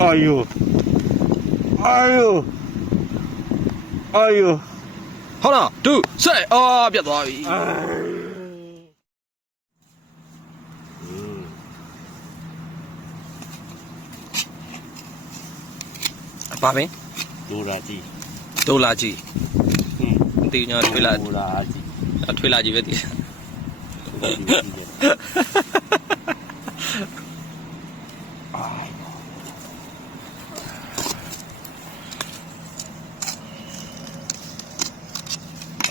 哎呦，哎呦，哎呦，好了，2、3，啊，别多。八分，多垃圾，都垃圾。对呢，推垃圾，多垃圾，推垃圾别的。哎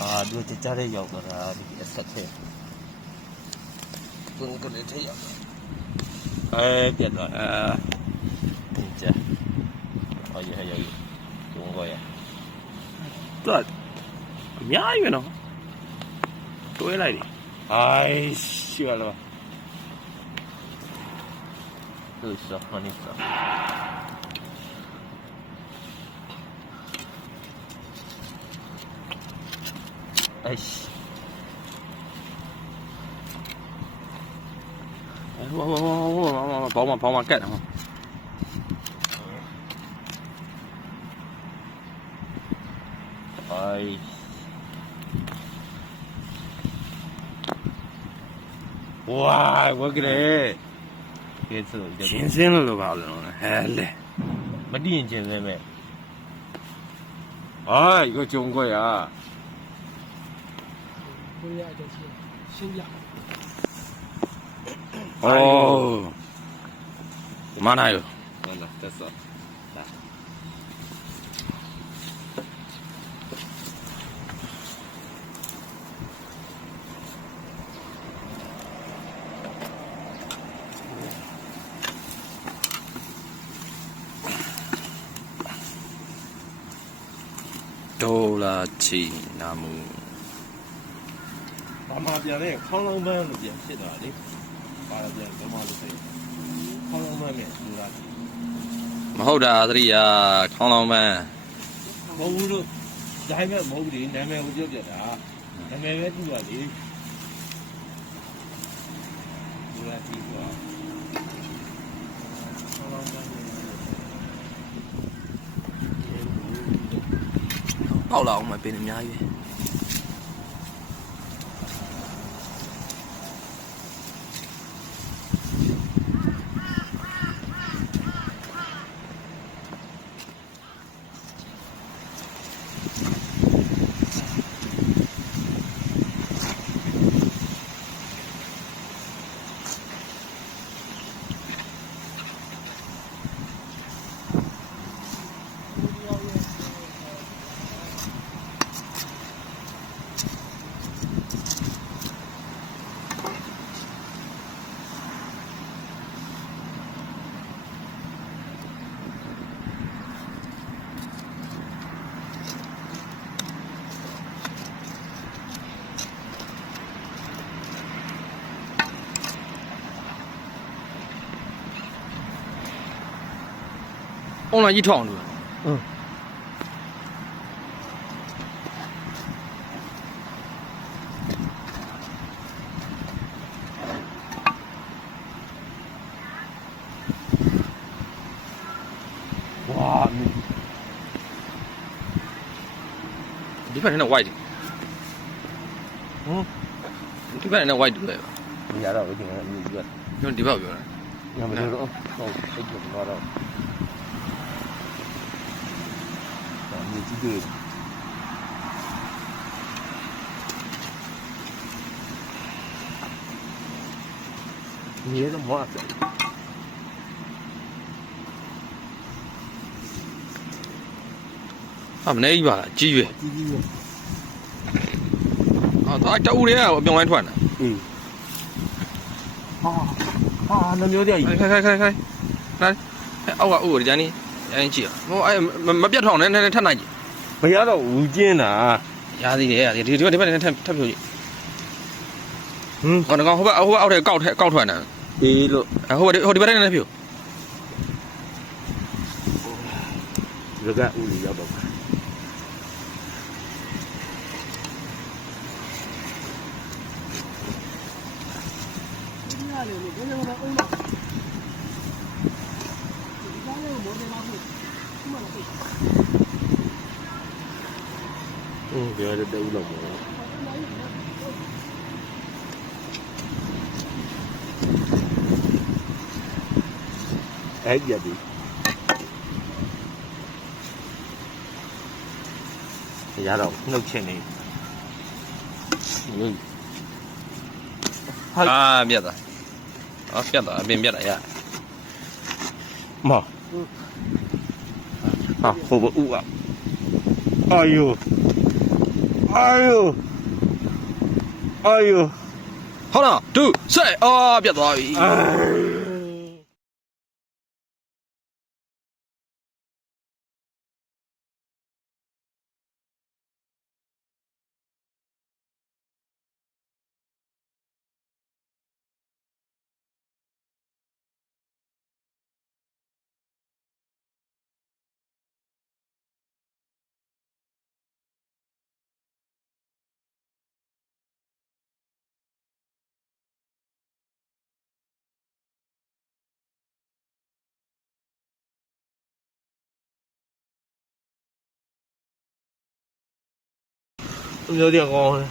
啊，都在家里养的啦，这些菜，不能跟人家养。哎，别了，这，还有，中国呀，这，များ远了，多来的，哎，学了吧，都是和你说。哎，往往盖的哈。哎，哇，我给你，这次健身了都跑了，还来，没练健身没？哎，一个中国呀。新疆。哦，马哪有？完了，这是，来，都垃圾那么。爸妈变的，康乐门路边写的的，爸那边干嘛都可以，康乐门面多垃圾。မဟုတ်တာသတိရခေါင်းလောင်းပန်း မဟုတ်လို့ဒါပေမဲ့မဟုတ်လေနာမည်ကိုပြောပြတာနာမည်ပဲကြည့်ပါလေဒီကကြည့်ပါ ပေါက်လာအောင်မပင်အများကြီးပဲအွန်လိုင်းကြီးထောင်းလို့哇ဒီဘက်နဲ့ white ဒီဘက်နဲ့ white တူပဲ မရတော့ဘူးဒီမှာမြည်ပြတ် ကျွန်တော်ဒီဘက်ပြောတာ ညမလို့တော့ဟုတ်စိတ်ကတော့တော့မြည်ကြည့်တယ်မြည်တော့မဟုတ်ဘူး ဟာမနေကြီးပါလားကြီးရွယ် ကြည့်ကြည့် ဟာတော့တူတွေကအပြောင်းဝိုင်းထွက်နေတာ အေးဟာနှမျိုးတည်းကြီး ခိုင်အောက်ကအိုးဒီကြမ်းနေအရင်ကြည့်ဟိုအဲ့မပြတ်ထောင်နဲ့ထပ်နိုင်ကြည့် မရတော့ဘူးကျင်းတာ ရသေးတယ်ဒီဘက်နဲ့ထပ်ဖြိုးကြည့်ဟွန်းကောင်ဟိုဘက်အောက်ထဲကောက်ထွက်နေ အေးလို့ ဟိုဒီဘက်နဲ့ဖြိုး ရကဦးလီရောက်တော့ 那里，你看那个，摩天大户，这么贵。ပြောတဲ့တူလောက်ပေါ့အဲ့ဒီရပြီရတော့နှုတ်ချင်းနေ啊，别的，啊，别的，别的呀。 မဟာဟိုဘဦးอ่ะအာယို好了，2、3，啊，别的。有点高呢。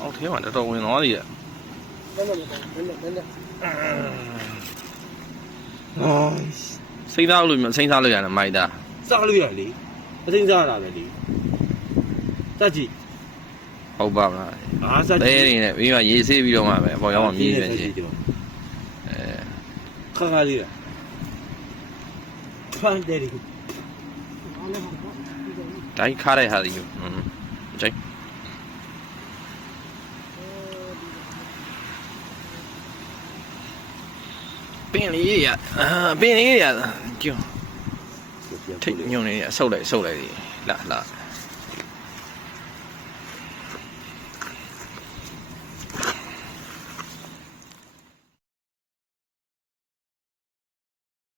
哦，天晚这照顾哪里？等等。唉，生啥路生啥路人买的？စားလို့ရလေအသိစားတာပဲလေစက်ကြည့် ဟုတ်ပါမလား အာစက် တဲ ကြည့် နေနဲ့ပြီးမှရေးဆေးပြီးတော့မှပဲပေါ်ရောက်မှမြည်ပဲရှိအဲ ခါခါလေးလားဖန်တယ်ဒီ တိုင်းခါတဲ့ဟာဒီကျိုင်းပင်းလေးရပင်းလေးရကျုံထိတ်ညုံနေရဆုပ်လိုက်ဒီလာ